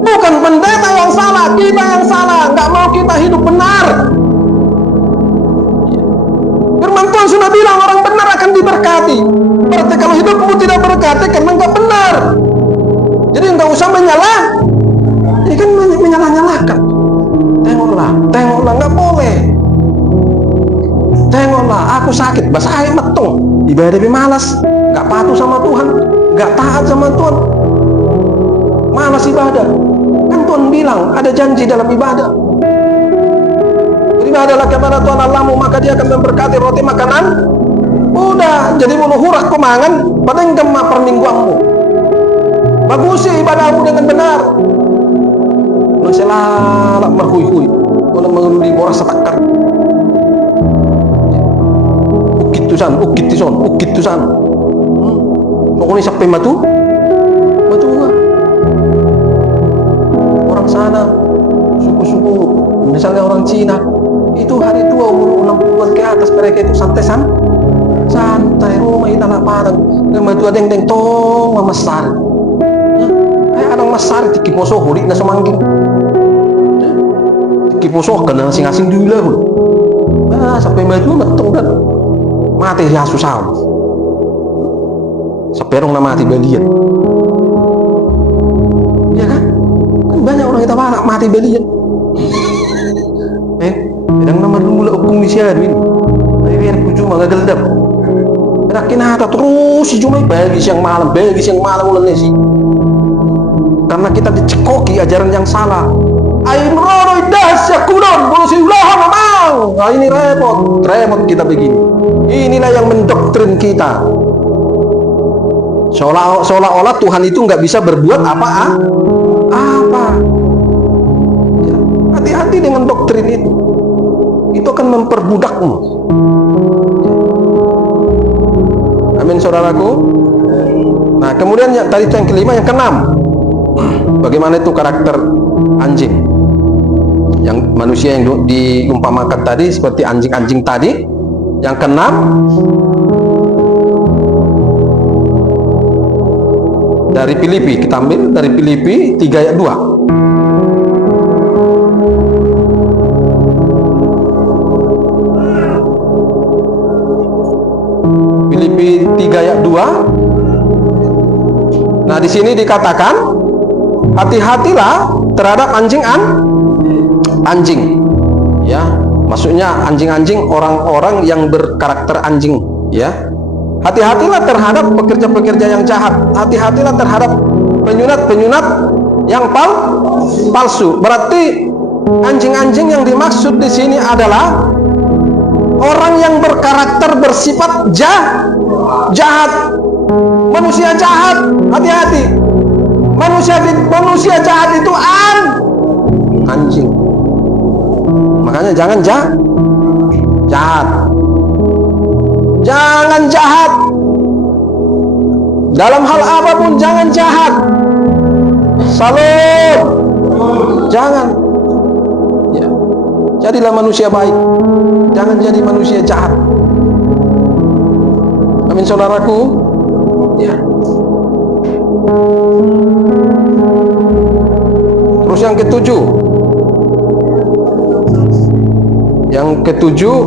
Bukan pendeta yang salah, kita yang salah. Nggak mau kita hidup benar. Firman Tuhan sudah bilang orang benar akan diberkati. Berarti kalau hidupmu tidak berkati karena nggak benar. Jadi nggak usah menyalah. Ini kan menyalah-nyalahkan. Tengoklah, nggak boleh. Tengoklah, aku sakit, bahasa air metung. Ibadah lebih malas, nggak patuh sama Tuhan, nggak taat sama Tuhan. Malas ibadah. Kan Tuhan bilang ada janji dalam ibadah. Beribadahlah kepada Tuhan Allahmu, maka Dia akan memberkati roti makanan. Udah, jadi menuhurak kemangan pada gemah permingguanmu. Bagusi ibadahmu dengan benar. Nang selalak merhui-hui, kalau mengeludi boras setakar. Ukit tusan. Pokoknya sampai matu enggak. Orang sana, suku-suku, misalnya orang Cina, itu hari tua umur 60-an ke atas, mereka itu santai, rumah ita padang, nama itu ada yang tong mama sari. Ada mas sari tiki poso holik na semanggil. Tiki poso kena asing-asing dulu lah. Sampai maju metong dan mati ya susah. Seperong na mati balian. Ya kan? Banyak orang kita mati balian. Kadang nama dulu lah hukum di sini. Tapi biar puju mah gagal dap. Rakin hata terus si Jumai bagi siang malam ulan sih. Karena kita dicekoki ajaran yang salah. Ain rono dasya kudon bulu si ulah memang. Nah, ini repot kita begini. Inilah yang mendoktrin kita. Seolah-olah Tuhan itu nggak bisa berbuat apa. Ya, hati-hati dengan doktrin itu. Itu akan memperbudakmu. Amin, saudaraku. Nah, kemudian tadi yang kelima, yang keenam. Bagaimana itu karakter anjing? Yang manusia yang diumpamakan tadi seperti anjing-anjing tadi. Yang keenam, dari Filipi, kita ambil dari Filipi 3 ayat 2. Filipi 3 ayat 2. Nah, di sini dikatakan hati-hatilah terhadap anjing. Ya, maksudnya anjing-anjing, orang-orang yang berkarakter anjing, ya. Hati-hatilah terhadap pekerja-pekerja yang jahat. Hati-hatilah terhadap penyunat-penyunat yang palsu. Berarti anjing-anjing yang dimaksud di sini adalah orang yang berkarakter bersifat jahat. Manusia jahat, hati-hati. Manusia jahat itu anjing. Makanya jangan jahat. Jangan jahat. Dalam hal apapun jangan jahat. Salam. Jangan. Ya. Jadilah manusia baik. Jangan jadi manusia jahat. Amin, saudaraku. Ya. Terus yang ketujuh. Yang ketujuh,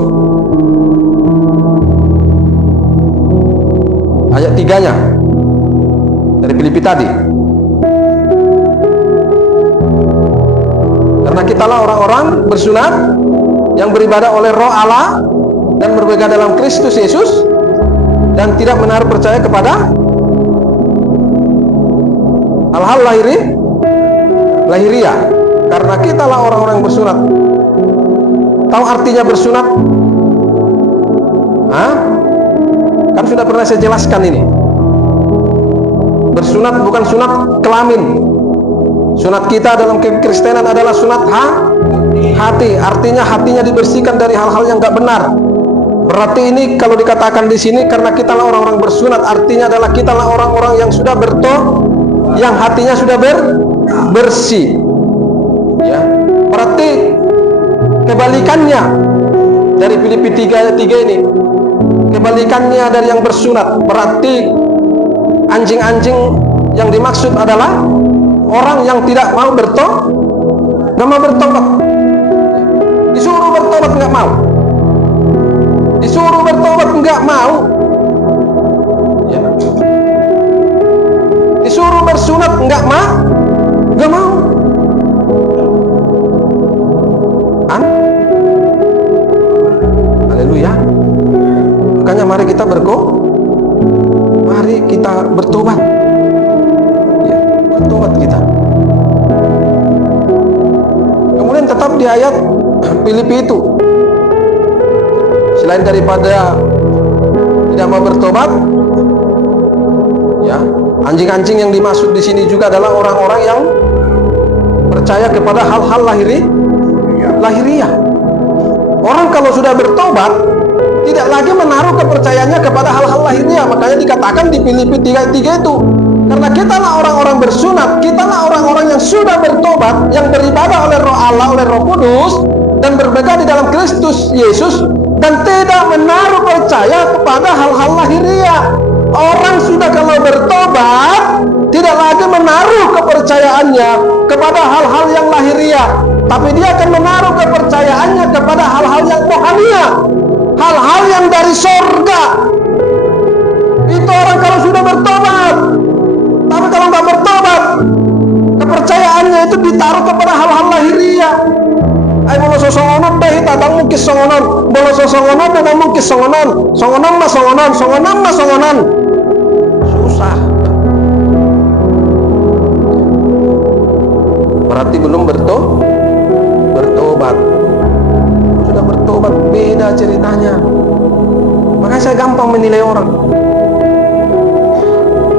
ayat 3-nya dari Filipi tadi. Karena kitalah orang-orang bersunat yang beribadah oleh Roh Allah dan berpegang dalam Kristus Yesus dan tidak menaruh percaya kepada hal-hal lahiriah. Karena kitalah orang-orang bersunat. Tahu artinya bersunat? Hah? Kan sudah pernah saya jelaskan ini. Bersunat bukan sunat kelamin. Sunat kita dalam kekristenan adalah sunat hati. Artinya hatinya dibersihkan dari hal-hal yang gak benar. Berarti ini kalau dikatakan di sini karena kita lah orang-orang bersunat, artinya adalah kita lah orang-orang yang sudah yang hatinya sudah bersih. Ya. Berarti kebalikannya dari Filipi 3 ayat 3 ini. Kebalikannya dari yang bersunat. Berarti anjing-anjing yang dimaksud adalah orang yang tidak mau bertobat. Disuruh bertobat nggak mau. Disuruh bertobat nggak mau. Ya. Disuruh bersunat nggak mau. Haleluya. Makanya mari kita bertobat. Ya, bertobat kita. Kemudian tetap di ayat Filipi itu, selain daripada tidak mau bertobat, ya, anjing-anjing yang dimaksud di sini juga adalah orang-orang yang percaya kepada hal-hal lahiriah. Orang kalau sudah bertobat tidak lagi menaruh kepercayaannya kepada hal-hal lahiriah. Makanya dikatakan di Filipi 3:3 itu, karena kitalah orang-orang bersunat, kitalah orang-orang yang sudah bertobat, yang beribadah oleh Roh Allah, oleh Roh Kudus, dan berpegang di dalam Kristus Yesus, dan tidak menaruh percaya kepada hal-hal lahiriah. Orang sudah kalau bertobat tidak lagi menaruh kepercayaannya kepada hal-hal yang lahiriah, tapi dia akan menaruh kepercayaannya kepada hal-hal yang rohania, hal-hal yang dari sorga. Itu orang kalau sudah bertobat. Tapi kalau nggak bertobat, kepercayaannya itu ditaruh kepada hal-hal lahiriah. Ay bolo sosongonon deh, tatang mukis songonon, bolo sosongonon dan mukis songonon, songonon mas songonon. Susah. Berarti belum bertobat. Sudah bertobat beda ceritanya. Makanya saya gampang menilai orang.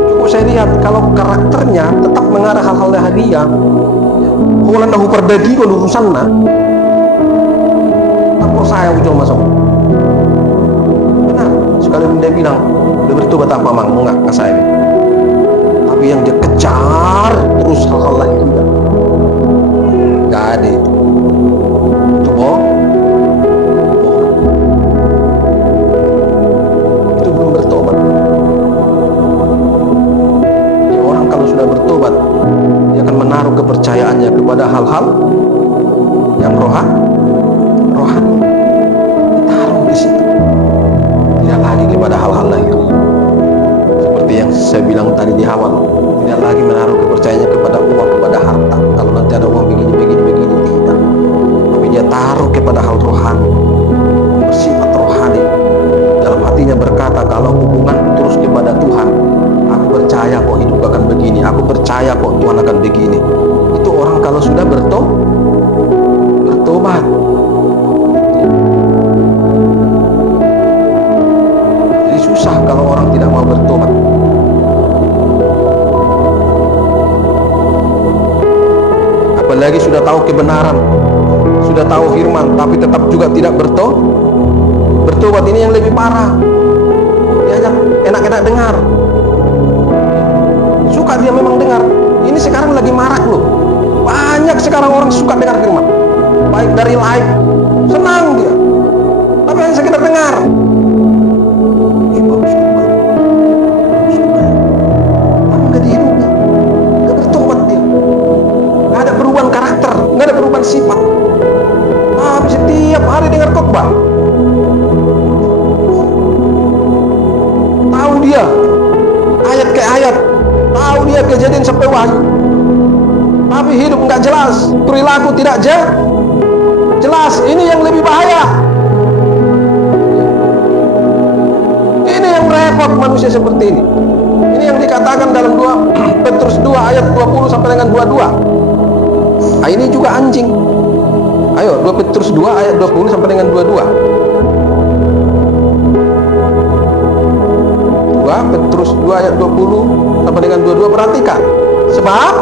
Cukup saya lihat kalau karakternya tetap mengarah hal-hal lahiriah. Kalau anda perdadi kalau urusan nah, tak saya ujung masuk. Benar. Sekali dia bilang udah bertobat apa mang, enggak saya. Tapi yang dia kejar terus hal-hal lahiriah. Gak ada itu. Itu bohong. Itu belum bertobat. Jadi orang kalau sudah bertobat, dia akan menaruh kepercayaannya kepada hal-hal yang rohani. Ditaruh di situ. Tidak lagi kepada hal-hal lahir. Seperti yang saya bilang tadi di awal, tidak lagi menaruh kepercayaannya kepada uang, kepada harta. Kalau nanti ada uang begini, tidak. Tapi dia taruh kepada hal rohani, bersifat rohani. Dalam hatinya berkata, kalau hubungan terus kepada Tuhan, aku percaya kok hidup akan begini, aku percaya kok Tuhan akan begini. Itu orang kalau sudah bertobat. Jadi susah kalau orang tidak mau bertobat. Apalagi sudah tahu kebenaran, sudah tahu firman, tapi tetap juga tidak bertobat. Ini yang lebih parah. Dia hanya enak-enak dengar, suka dia memang dengar. Ini Ini sekarang lagi marak loh. Banyak sekarang orang suka dengar firman, baik dari live, senang dia, tapi hanya sekedar dengar. Tapi nggak dihidupin, nggak bertobat dia, nggak ada perubahan karakter, nggak ada perubahan sifat. Tapi setiap hari dengar khotbah, tahu dia ayat ke ayat, tahu dia kejadian sampai wahyu, tapi hidup nggak jelas, perilaku tidak jelas. Ini yang lebih bahaya. Ini yang repot manusia seperti ini. Ini yang dikatakan dalam 2 Petrus 2 ayat 20 sampai dengan 22. Nah, ini juga anjing. Ayo, 2 Petrus 2 ayat 20 sampai dengan 22. 2 Petrus 2 ayat 20 sampai dengan 22, perhatikan. Sebab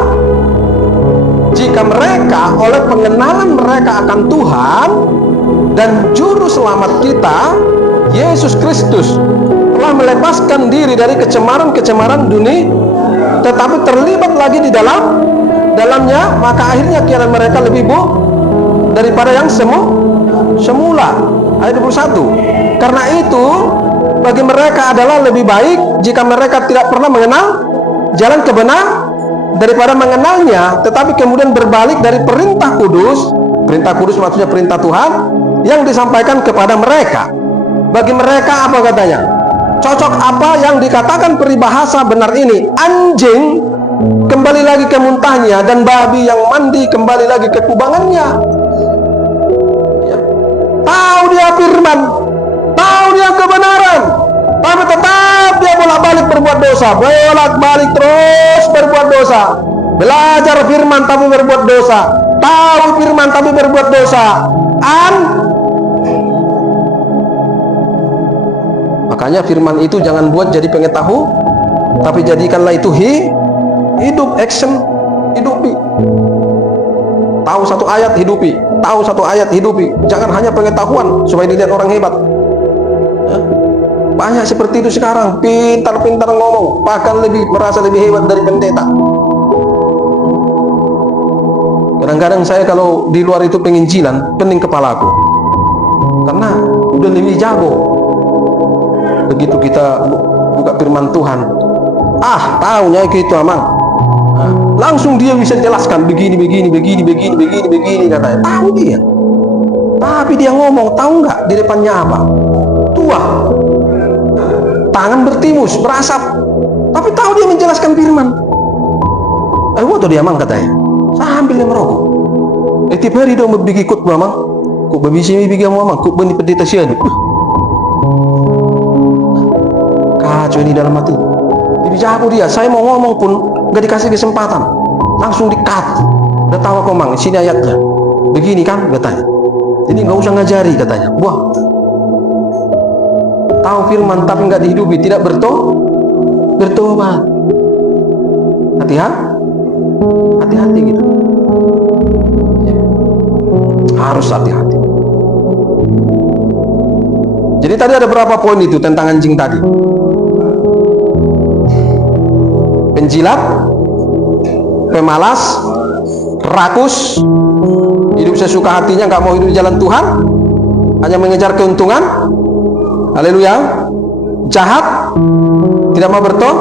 jika mereka oleh pengenalan mereka akan Tuhan dan Juru Selamat kita, Yesus Kristus, telah melepaskan diri dari kecemaran-kecemaran dunia, tetapi terlibat lagi di dalamnya, maka akhirnya kiamat mereka lebih buruk daripada yang semula. Ayat 21. Karena itu, bagi mereka adalah lebih baik jika mereka tidak pernah mengenal jalan kebenaran daripada mengenalnya, tetapi kemudian berbalik dari perintah kudus maksudnya perintah Tuhan yang disampaikan kepada mereka. Bagi mereka apa katanya? Cocok apa yang dikatakan peribahasa benar ini? Anjing kembali lagi ke muntahnya, dan babi yang mandi kembali lagi ke kubangannya. Ya. Tahu dia firman, tahu dia kebenaran, tapi tetap dia bolak-balik berbuat dosa, bolak-balik terus berbuat dosa. Belajar firman tapi berbuat dosa, tahu firman tapi berbuat dosa. Makanya firman itu jangan buat jadi pengetahuan, tapi jadikanlah itu hidup, action, hidupi. Tahu satu ayat, hidupi. Tahu satu ayat, hidupi. Jangan hanya pengetahuan supaya dilihat orang hebat. Banyak seperti itu sekarang, pintar-pintar ngomong, bahkan merasa lebih hebat dari pendeta. Kadang-kadang saya kalau di luar itu penginjilan, pening kepalaku, karena udah lebih jago. Begitu kita buka firman Tuhan, tahunya gitu amang, langsung dia bisa jelaskan begini katanya. Tahu dia, tapi dia ngomong, tahu nggak di depannya apa? Tua, tangan bertimus, berasap, tapi tahu dia menjelaskan firman. Waktu dia amang katanya, sambil dia merokok. Tiap hari dia membuat khotbah amang, kok babisi bikin amang, kok benih pendeta siadu. Kacau ini dalam hati. Lebih jago dia. Saya mau ngomong pun gak dikasih kesempatan, langsung di-cut. Udah tahu kok mang, sini ayatnya begini kan katanya. Jadi nggak usah ngajari katanya. Wah, tahu firman tapi nggak dihidupi, tidak bertobat. Hati-hati gitu. Harus hati-hati. Jadi tadi ada berapa poin itu tentang anjing tadi? Penjilat, pemalas, rakus, hidup sesuka hatinya, nggak mau hidup di jalan Tuhan, hanya mengejar keuntungan. Haleluya. Jahat, tidak mau bertobat.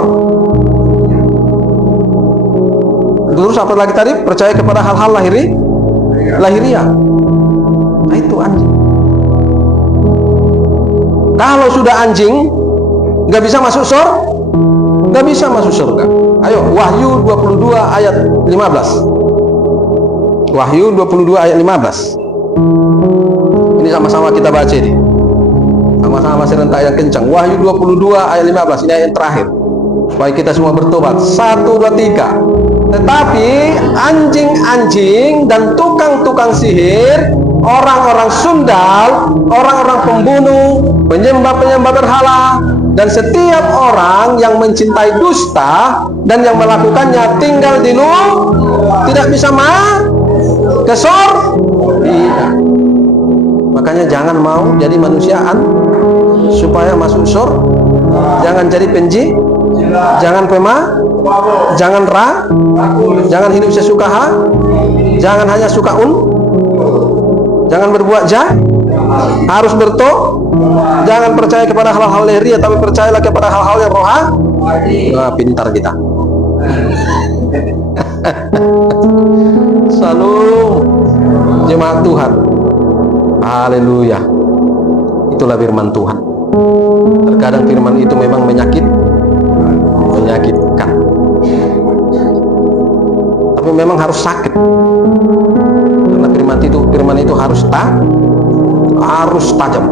Terus apa lagi tadi? Percaya kepada hal-hal lahiriah. Nah, itu anjing. Kalau sudah anjing, nggak bisa masuk surga. Ayo, Wahyu 22 ayat 15. Wahyu 22 ayat 15. Ini sama-sama kita baca ini. Sama-sama serentak yang kencang. Wahyu 22 ayat 15. Ini ayat yang terakhir, supaya kita semua bertobat. 1, 2, 3. Tetapi anjing-anjing dan tukang-tukang sihir, orang-orang sundal, orang-orang pembunuh, penyembah-penyembah berhala, dan setiap orang yang mencintai dusta dan yang melakukannya tinggal di tidak bisa ke surga. Makanya jangan mau jadi manusiaan supaya masuk surga. Jangan jadi jangan jangan jangan hidup sesuka jangan hanya suka jangan berbuat harus jangan percaya kepada hal-hal lahiriah, tapi percayalah kepada hal-hal yang rohani. Nah, pintar kita. Salam jemaat Tuhan. Haleluya. Itulah firman Tuhan. Terkadang firman itu memang menyakitkan, tapi memang harus sakit, karena firman itu harus tajam,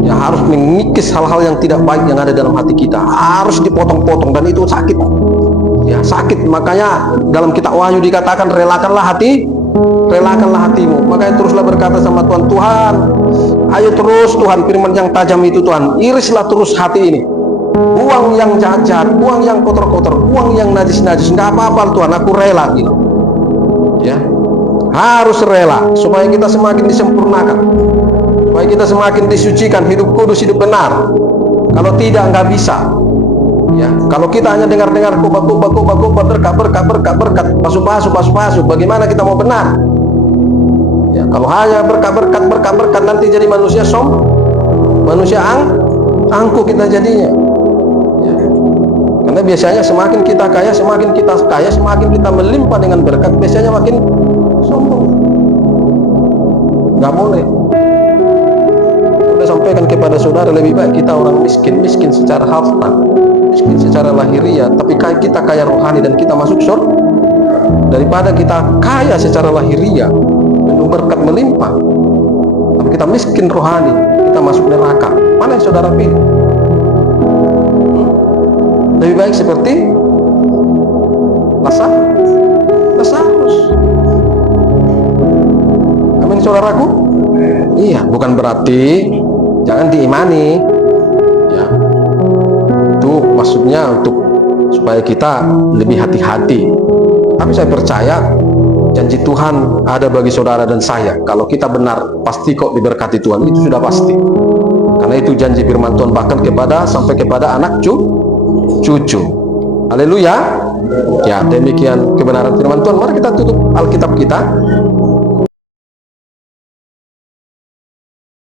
ya, harus mengikis hal-hal yang tidak baik yang ada dalam hati kita, harus dipotong-potong, dan itu sakit, ya, sakit. Makanya dalam kitab Wahyu dikatakan relakanlah hatimu. Makanya teruslah berkata sama Tuhan, Tuhan, ayo terus Tuhan, firman yang tajam itu Tuhan, irislah terus hati ini, buang yang jahat-jahat, buang yang kotor-kotor, buang yang najis-najis, nggak apa-apa Tuhan, aku rela gitu, ya, harus rela supaya kita semakin disempurnakan, supaya kita semakin disucikan, hidup kudus, hidup benar. Kalau tidak, nggak bisa, ya. Kalau kita hanya dengar-dengar berkat, pasu, bagaimana kita mau benar? Ya, kalau hanya berkat, nanti jadi manusia angkuh kita jadinya. Ya. Karena biasanya semakin kita kaya, semakin kita melimpah dengan berkat, biasanya makin sombong. Nggak boleh. Sudah sampaikan kepada saudara, lebih baik kita orang miskin secara harta, miskin secara lahiriah, tapi kita kaya rohani dan kita masuk surga, daripada kita kaya secara lahiriah, penuh berkat melimpah, tapi kita miskin rohani, kita masuk neraka. Mana yang saudara pilih? Lebih baik seperti Lazarus. Amin, saudaraku. Iya, bukan berarti jangan diimani, ya. Itu maksudnya supaya kita lebih hati-hati. Tapi saya percaya janji Tuhan ada bagi saudara dan saya. Kalau kita benar, pasti kok diberkati Tuhan, itu sudah pasti. Karena itu janji firman Tuhan bahkan sampai kepada anak cucu. Haleluya. Ya, demikian kebenaran firman Tuhan. Mari kita tutup Alkitab kita